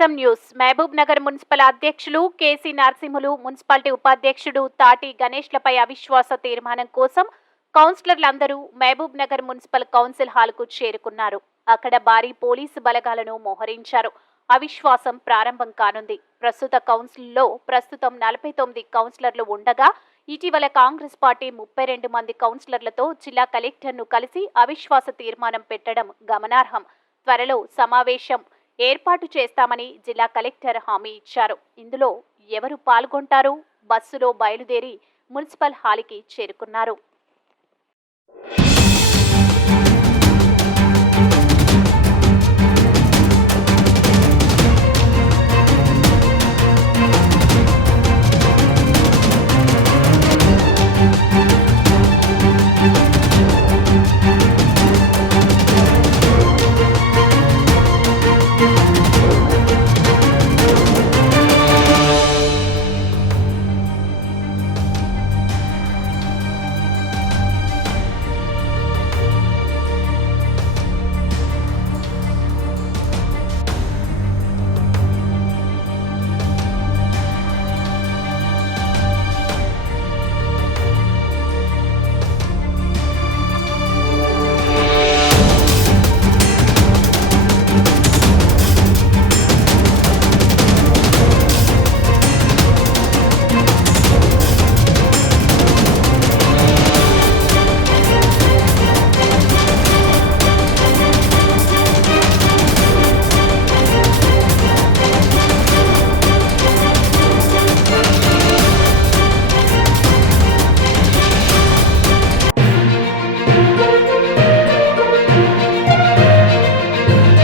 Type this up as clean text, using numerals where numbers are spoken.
నిజం news. Mahabub Nagar municipal అధ్యక్షులు KC Narasimhulu, municipality ఉపాధ్యక్షుడు తాటి గణేష్లపై అవిశ్వాస తీర్మానం కోసం కౌన్సిలర్లందరూ మహబూబ్ నగర్ మున్సిపల్ కౌన్సిల్ హాల్కు చేరుకున్నారు. అక్కడ భారీ పోలీసు బలగాలను మోహరించారు. అవిశ్వాసం ప్రారంభం కానుంది. ప్రస్తుత కౌన్సిల్లో ప్రస్తుతం 49 కౌన్సిలర్లు ఉండగా ఇటీవల కాంగ్రెస్ పార్టీ 32 మంది కౌన్సిలర్లతో జిల్లా కలెక్టర్ను కలిసి అవిశ్వాస తీర్మానం పెట్టడం గమనార్హం. త్వరలో సమావేశం ఏర్పాటు చేస్తామని జిల్లా కలెక్టర్ హామీ ఇచ్చారు. ఇందులో ఎవరు పాల్గొంటారు? బస్సులో బయలుదేరి మున్సిపల్ హాల్కి చేరుకున్నారు.